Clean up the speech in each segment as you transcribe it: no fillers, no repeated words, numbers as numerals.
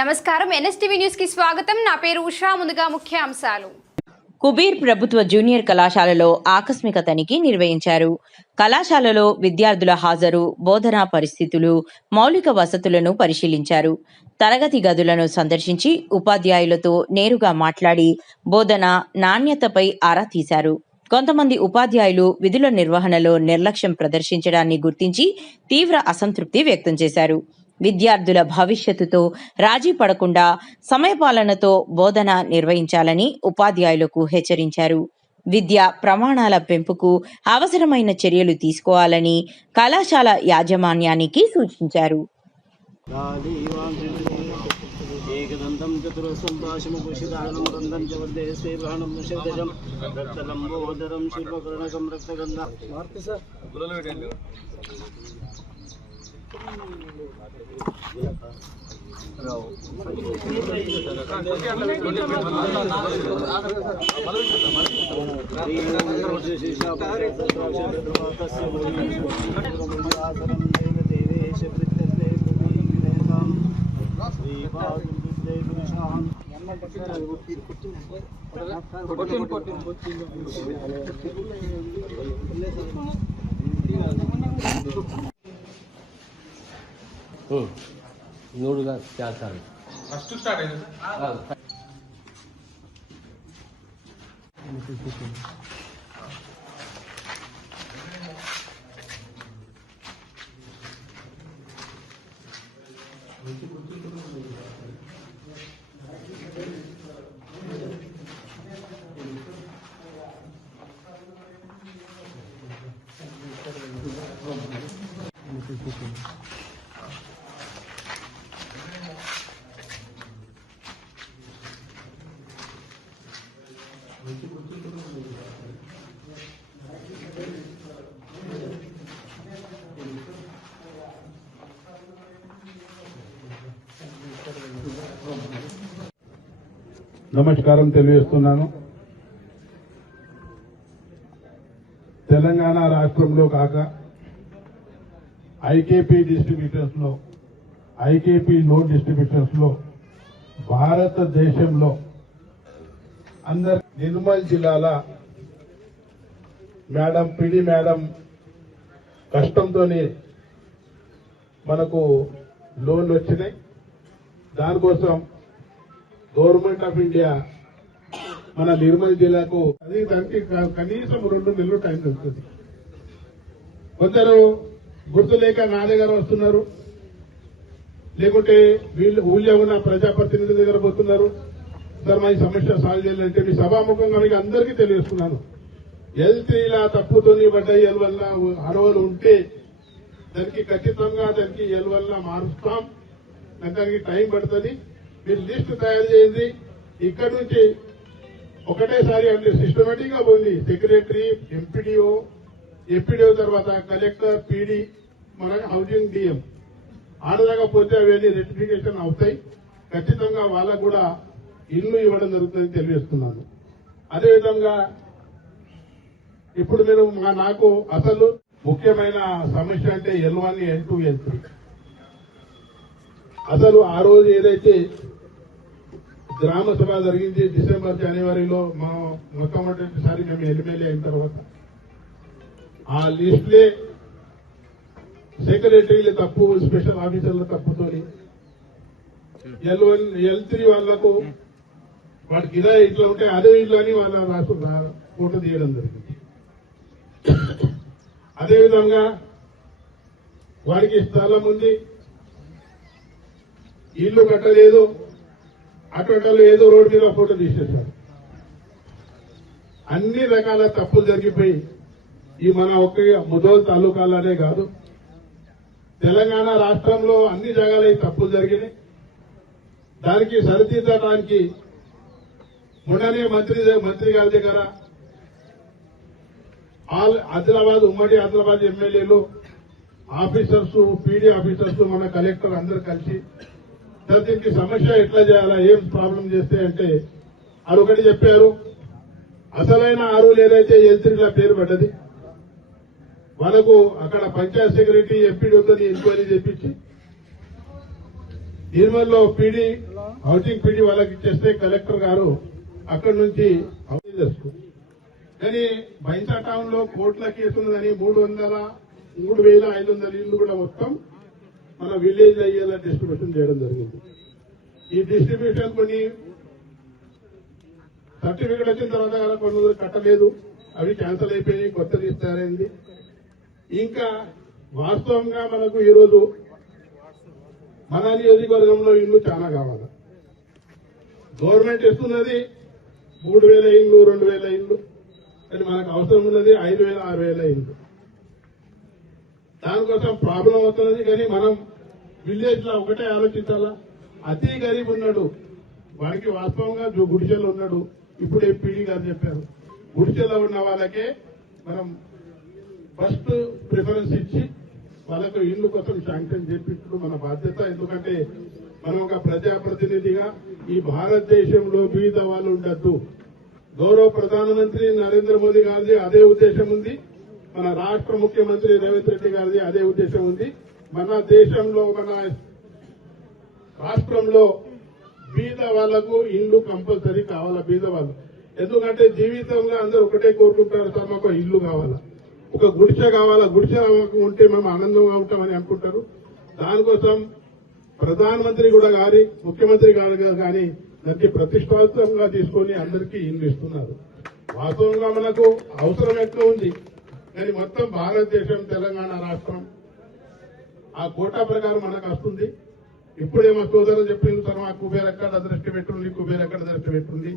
నమస్కారం NSTV news కి స్వాగతం. నా పేరు ఉషా. ముందుగా ముఖ్య అంశాలు. కుబీర్ ప్రభుత్వ జూనియర్ కళాశాలలో ఆకస్మిక తనిఖీ నిర్వహించారు. కళాశాలలో విద్యార్థుల హాజరు, బోధనా పరిస్థితులు, మౌలిక వసతులను పరిశీలించారు. తరగతి గదులను సందర్శించి ఉపాధ్యాయులతో నేరుగా మాట్లాడి బోధన నాణ్యతపై ఆరా తీశారు. కొంతమంది ఉపాధ్యాయులు విధుల నిర్వహణలో నిర్లక్ష్యం ప్రదర్శించడాన్ని గుర్తించి తీవ్ర అసంతృప్తి వ్యక్తం చేశారు. విద్యార్థుల భవిష్యత్తుతో రాజీ పడకుండా సమయపాలనతో బోధన నిర్వహించాలని ఉపాధ్యాయులకు హెచ్చరించారు. విద్యా ప్రమాణాల పెంపుకు అవసరమైన చర్యలు తీసుకోవాలని కళాశాల యాజమాన్యానికి సూచించారు. నోడుగా చేస్తారు. ఫస్ట్ స్టార్ట్ అయింది. నమస్కారం తెలియజేస్తున్నాను. తెలంగాణ రాష్ట్రంలో కాక ఐకేపీ డిస్ట్రిబ్యూటర్స్ లో, ఐకేపీ లోన్ డిస్ట్రిబ్యూటర్స్ లో భారతదేశంలో అందరు నిర్మల్ జిల్లాల పిడి మేడం కష్టంతోనే మనకు లోన్లు వచ్చినాయి. దానికోసం గవర్నమెంట్ ఆఫ్ ఇండియా మన నిర్మల్ జిల్లాకు అది దానికి కనీసం 2 నెలలు టైం దొరుకుతుంది. కొందరు గుర్తు లేక నా దగ్గర వస్తున్నారు, లేకుంటే ఊళ్ళో ఉన్న ప్రజాప్రతినిధుల దగ్గర పోతున్నారు. సార్ మా ఈ సమస్య సాల్వ్ చేయాలంటే మీ సభాముఖంగా మీకు అందరికీ తెలియజేస్తున్నాను. L3 తప్పుతోని పడ్డాయి వల్ల అడవులు ఉంటే దానికి ఖచ్చితంగా దానికి వల్ల మారుస్తాం. దానికి టైం పడుతుంది. మీరు లిస్టు తయారు చేయండి. ఇక్కడ నుంచి ఒకటేసారి అంటే సిస్టమేటిక్ గా పోయింది. సెక్రటరీ, ఎంపీడీఓ తర్వాత కలెక్టర్, పీడీ, మన హౌసింగ్ డిఎం ఆడదాకా పోతే అవన్నీ రెటిఫికేషన్ అవుతాయి. ఖచ్చితంగా వాళ్ళకు కూడా ఇల్లు ఇవ్వడం జరుగుతుంది తెలియజేస్తున్నాను. అదేవిధంగా ఇప్పుడు మీరు నాకు అసలు ముఖ్యమైన సమస్య అంటే L1, L2, L3. అసలు ఆ రోజు ఏదైతే గ్రామ సభ జరిగింది డిసెంబర్, జనవరిలో మా మొట్టమొదటిసారి మేము ఎమ్మెల్యే అయిన తర్వాత ఆ లిస్టులే సెక్రటరీలు తప్పు, స్పెషల్ ఆఫీసర్ల తప్పుతోని L1, L3 వాళ్లకు వాడికి ఇదే ఇట్లా ఉంటే అదే ఇల్లు అని వాళ్ళ ఫోటో తీయడం జరిగింది. అదేవిధంగా వాడికి స్థలం ఉంది, ఇల్లు కట్టలేదు, అటువంటి ఏదో రోడ్డు మీద ఫోటో తీసేశారు. అన్ని రకాల తప్పులు జరిగిపోయి ఈ మన ఒక్క ముదోల్ తాలూకాలనే కాదు తెలంగాణ రాష్ట్రంలో అన్ని జాగాల ఈ తప్పులు జరిగినాయి. దానికి సరిదిద్దడానికి మొన్ననే మంత్రి గారి దగ్గర ఆదిలాబాద్, ఉమ్మడి ఆదిలాబాద్ ఎమ్మెల్యేలు, ఆఫీసర్స్, పీడీ ఆఫీసర్స్, మన కలెక్టర్ అందరూ కలిసి దీనికి సమస్య ఎట్లా చేయాలా, ఏం ప్రాబ్లం చేస్తే అంటే అదొకటి చెప్పారు. అసలైన ఆరువులు ఏదైతే L3 పేరు పడ్డది వాళ్ళకు అక్కడ పంచాయత్ సెక్రటరీ, ఎంపీడీతో ఎంక్వైరీ చేపించి దీనివల్ల పీడీ హౌసింగ్ పీడీ వాళ్ళకి ఇచ్చేస్తే కలెక్టర్ గారు అక్కడి నుంచి కానీ బైంసా టౌన్ లో కోట్ల కేసు ఉన్నదని 3,500 ఇళ్లు కూడా మొత్తం మన విలేజ్ అయ్యేలా డిస్ట్రిబ్యూషన్ చేయడం జరిగింది. ఈ డిస్ట్రిబ్యూషన్ కొన్ని సర్టిఫికెట్ వచ్చిన తర్వాత కదా కొన్ని కట్టలేదు, అవి క్యాన్సిల్ అయిపోయినాయి, కొత్తది ఇస్తారైంది. ఇంకా వాస్తవంగా మనకు ఈరోజు మన నియోజకవర్గంలో ఇల్లు చాలా కావాలి. గవర్నమెంట్ ఇస్తున్నది 3,000 ఇల్లు, 2,000 ఇల్లు, కానీ మనకు అవసరం ఉన్నది 5,000, 6,000 ఇల్లు. దానికోసం ప్రాబ్లం అవుతున్నది. కానీ మనం విలేజ్ లో ఒకటే ఆలోచించాలా, అతి గరీబ్ ఉన్నాడు వాడికి వాస్తవంగా గుడిచెలు ఉన్నాడు. ఇప్పుడే పీడీ గారు చెప్పారు, గుడిచెల్లో ఉన్న వాళ్ళకే మనం ఫస్ట్ ప్రిఫరెన్స్ ఇచ్చి వాళ్ళకు ఇల్లు కోసం శాంక్షన్ చేపించడం మన బాధ్యత. ఎందుకంటే మనం ఒక ప్రజాప్రతినిధిగా ఈ భారతదేశంలో బీద వాళ్ళు ఉండద్దు. గౌరవ ప్రధానమంత్రి నరేంద్ర మోదీ గారిది అదే ఉద్దేశం ఉంది, మన రాష్ట్ర ముఖ్యమంత్రి రేవంత్ రెడ్డి గారిది అదే ఉద్దేశం ఉంది. మన దేశంలో మన రాష్ట్రంలో బీద వాళ్లకు ఇల్లు కంపల్సరీ కావాలా, బీద వాళ్ళు. ఎందుకంటే జీవితంలో అందరూ ఒకటే కోరుకుంటారు, సార్ మాకు ఇల్లు కావాలా, ఒక గుడిసె కావాలా, గుడిసె ఉంటే మేము ఆనందంగా ఉంటామని అనుకుంటారు. దానికోసం ప్రధానమంత్రి కూడా గాని ముఖ్యమంత్రి గారు కానీ దానికి ప్రతిష్టాత్మకంగా తీసుకొని అందరికీ ఇల్లు ఇస్తున్నారు. వాస్తవంగా మనకు అవసరం ఎక్కువ ఉంది, కానీ మొత్తం భారతదేశం తెలంగాణ రాష్ట్రం ఆ కోటా ప్రకారం మనకు వస్తుంది. ఇప్పుడే మా సోదరులు చెప్పింది, సార్ మా కుబేర్ ఎక్కడ దృష్టి పెట్టుంది, కుబేర్ ఎక్కడ దృష్టి పెట్టుంది.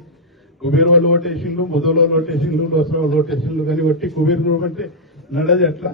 కుబేర్ వాళ్ళు ఓటేసిండ్లు, మొదలు ఓటేసిండ్లు, దోసరా ఓటేసిండ్లు, కానీ ఒట్టి కుబేర్ అంటే నడది ఎట్లా.